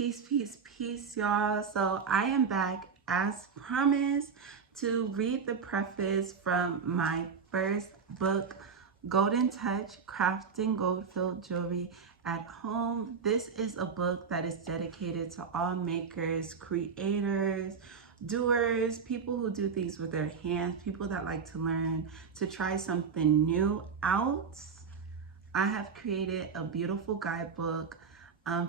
Peace, peace, peace, y'all. So I am back as promised to read the preface from my first book, Golden Touch, Crafting Gold-Filled Jewelry at Home. This is a book that is dedicated to all makers, creators, doers, people who do things with their hands, people that like to learn, to try something new out. I have created a beautiful guidebook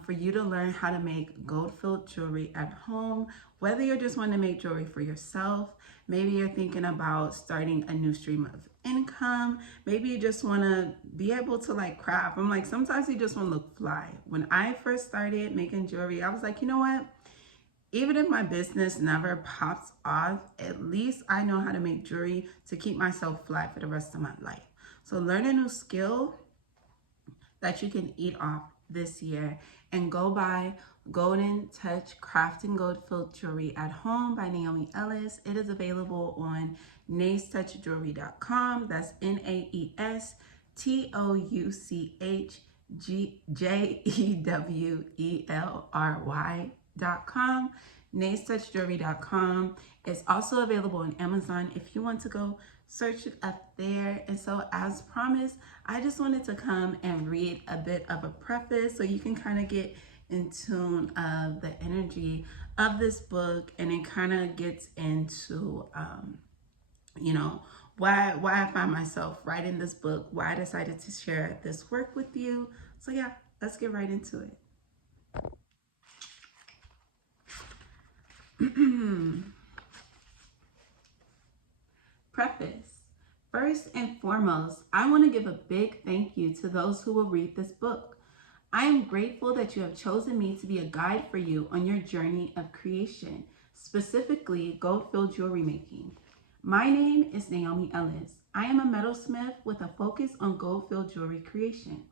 for you to learn how to make gold-filled jewelry at home. Whether you're just wanting to make jewelry for yourself, maybe you're thinking about starting a new stream of income, maybe you just want to be able to like craft. I'm like, sometimes you just want to look fly. When I first started making jewelry, I was like, you know what? Even if my business never pops off, at least I know how to make jewelry to keep myself fly for the rest of my life. So learn a new skill that you can eat off this year and go buy Golden Touch Crafting Gold-Filled Jewelry at Home by Naomi Ellis. It is available on naestouchjewelry.com. That's naestouchjewelry.com. naestouchjewelry.com. It's also available on Amazon if you want to go search it up there. And so as promised, I just wanted to come and read a bit of a preface so you can kind of get in tune of the energy of this book, and it kind of gets into you know, why I find myself writing this book, why I decided to share this work with you. So yeah, let's get right into it. Preface. First and foremost, I want to give a big thank you to those who will read this book. I am grateful that you have chosen me to be a guide for you on your journey of creation, specifically gold-filled jewelry making. My name is Naomi Ellis. I am a metalsmith with a focus on gold-filled jewelry creation.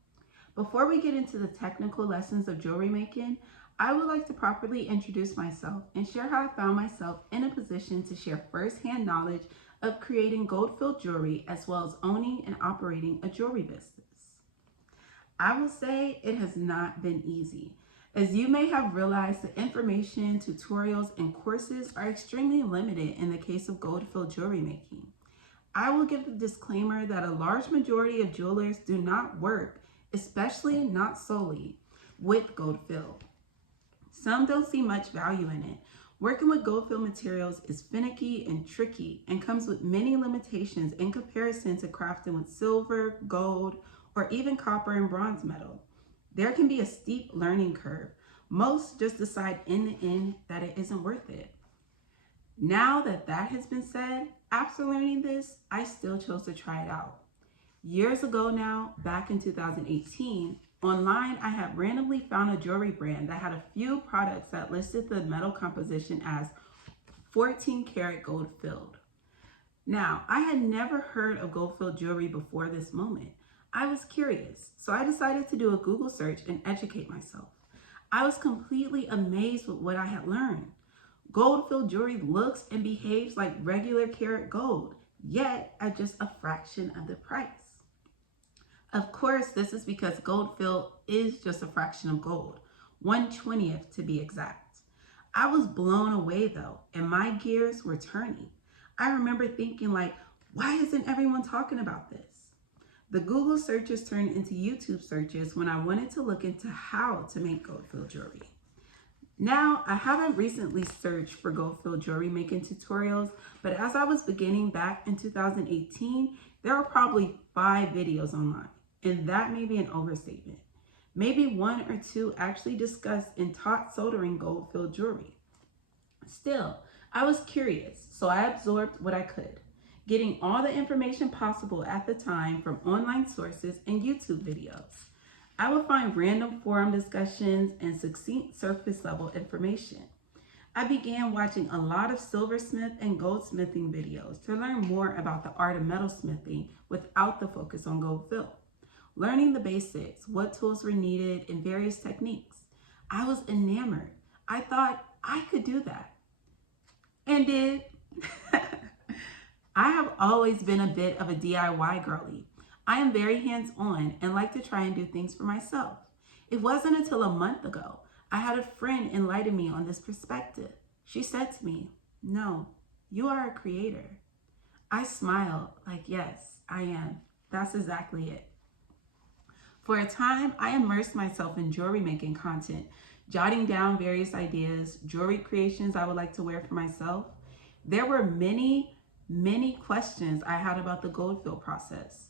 Before we get into the technical lessons of jewelry making, I would like to properly introduce myself and share how I found myself in a position to share firsthand knowledge of creating gold-filled jewelry as well as owning and operating a jewelry business. I will say it has not been easy. As you may have realized, the information, tutorials, and courses are extremely limited in the case of gold-filled jewelry making. I will give the disclaimer that a large majority of jewelers do not work, especially not solely, with gold-filled. Some don't see much value in it. Working with gold-filled materials is finicky and tricky and comes with many limitations in comparison to crafting with silver, gold, or even copper and bronze metal. There can be a steep learning curve. Most just decide in the end that it isn't worth it. Now that that has been said, after learning this, I still chose to try it out. Years ago now, back in 2018, online I had randomly found a jewelry brand that had a few products that listed the metal composition as 14 karat gold filled. Now, I had never heard of gold filled jewelry before this moment. I was curious, so I decided to do a Google search and educate myself. I was completely amazed with what I had learned. Gold-filled jewelry looks and behaves like regular karat gold, yet at just a fraction of the price. Of course, this is because gold-filled is just a fraction of gold, 1/20th to be exact. I was blown away though, and my gears were turning. I remember thinking like, why isn't everyone talking about this? The Google searches turned into YouTube searches when I wanted to look into how to make gold-filled jewelry. Now, I haven't recently searched for gold-filled jewelry making tutorials, but as I was beginning back in 2018, there were probably 5 videos online, and that may be an overstatement. Maybe 1 or 2 actually discussed and taught soldering gold-filled jewelry. Still, I was curious, so I absorbed what I could, getting all the information possible at the time from online sources and YouTube videos. I would find random forum discussions and succinct surface level information. I began watching a lot of silversmith and goldsmithing videos to learn more about the art of metalsmithing without the focus on gold fill. Learning the basics, what tools were needed, and various techniques. I was enamored. I thought I could do that. And did. I have always been a bit of a DIY girly. I am very hands-on and like to try and do things for myself. It wasn't until a month ago I had a friend enlighten me on this perspective. She said to me, "No, you are a creator." I smiled like, yes, I am. That's exactly it. For a time, I immersed myself in jewelry making content, jotting down various ideas, jewelry creations I would like to wear for myself. There were many questions I had about the gold fill process,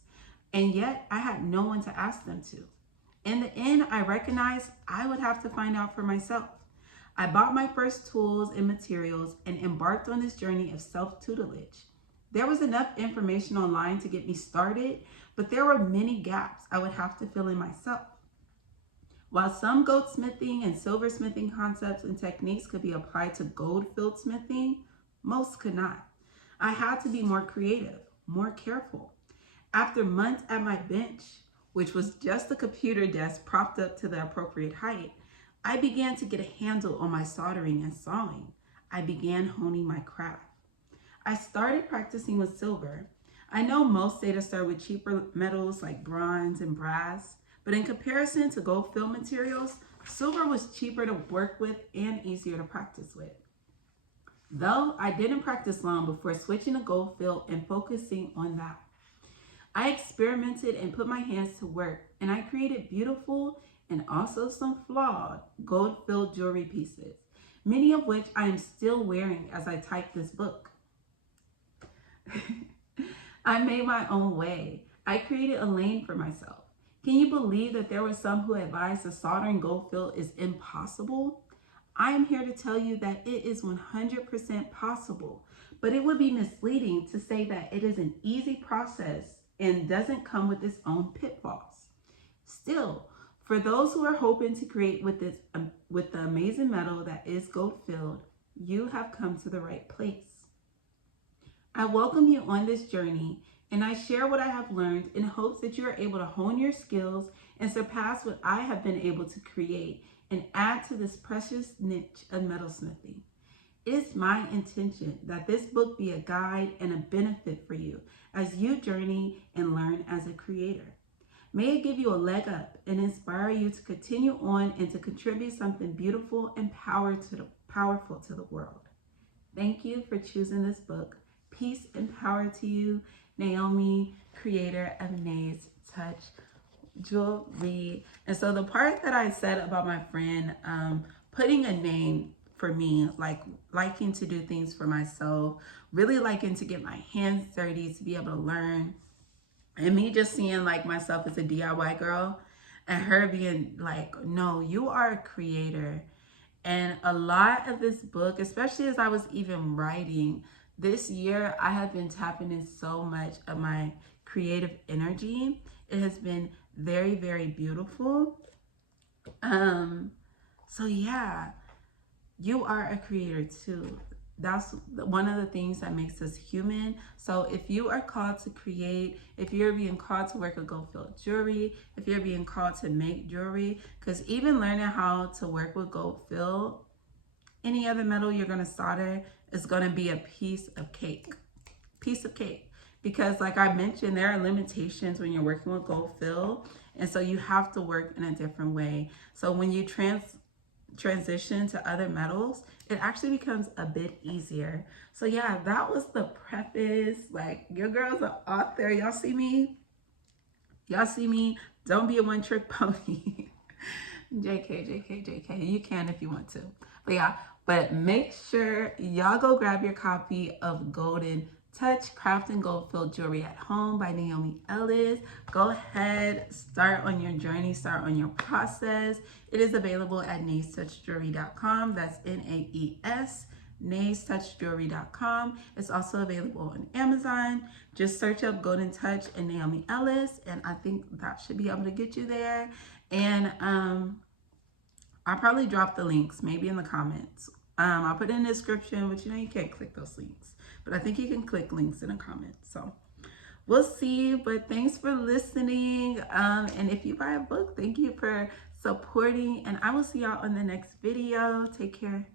and yet I had no one to ask them to. In the end, I recognized I would have to find out for myself. I bought my first tools and materials and embarked on this journey of self tutelage. There was enough information online to get me started, but there were many gaps I would have to fill in myself. While some goldsmithing and silversmithing concepts and techniques could be applied to gold-filled smithing, most could not. I had to be more creative, more careful. After months at my bench, which was just a computer desk propped up to the appropriate height, I began to get a handle on my soldering and sawing. I began honing my craft. I started practicing with silver. I know most say to start with cheaper metals like bronze and brass, but in comparison to gold fill materials, silver was cheaper to work with and easier to practice with. Though I didn't practice long before switching to gold fill and focusing on that. I experimented and put my hands to work, and I created beautiful and also some flawed gold filled jewelry pieces, many of which I am still wearing as I type this book. I made my own way. I created a lane for myself. Can you believe that there were some who advised that soldering gold fill is impossible? I am here to tell you that it is 100% possible, but it would be misleading to say that it is an easy process and doesn't come with its own pitfalls. Still, for those who are hoping to create with the amazing metal that is gold filled, you have come to the right place. I welcome you on this journey, and I share what I have learned in hopes that you are able to hone your skills and surpass what I have been able to create and add to this precious niche of metalsmithing. It is my intention that this book be a guide and a benefit for you as you journey and learn as a creator. May it give you a leg up and inspire you to continue on and to contribute something beautiful and powerful to the world. Thank you for choosing this book. Peace and power to you, Naomi, creator of Nays Touch Jewelry. And so the part that I said about my friend putting a name for me, like liking to do things for myself, really liking to get my hands dirty, to be able to learn, and me just seeing like myself as a DIY girl, and her being like, no, you are a creator. And a lot of this book, especially as I was even writing this year, I have been tapping in so much of my creative energy. It has been very, very beautiful. So yeah, you are a creator too. That's one of the things that makes us human. So if you are called to create, if you're being called to work with gold filled jewelry, if you're being called to make jewelry, because even learning how to work with gold fill, any other metal you're going to solder is going to be a piece of cake. Because like I mentioned, there are limitations when you're working with gold fill, and so you have to work in a different way. So when you transition to other metals, it actually becomes a bit easier. So yeah, that was the preface. Like, your girl's an author. Y'all see me? Don't be a one-trick pony. JK. You can if you want to. But yeah, but make sure y'all go grab your copy of Golden Touch Craft and Gold Filled Jewelry at Home by Naomi Ellis. Go ahead, start on your journey, start on your process. It is available at naystouchjewelry.com. That's NAES, naystouchjewelry.com. It's also available on Amazon. Just search up Golden Touch and Naomi Ellis, and I think that should be able to get you there. And I'll probably drop the links, maybe in the comments. I'll put it in the description, but you can't click those links. But I think you can click links in the comments. So we'll see. But thanks for listening. And if you buy a book, thank you for supporting. And I will see y'all on the next video. Take care.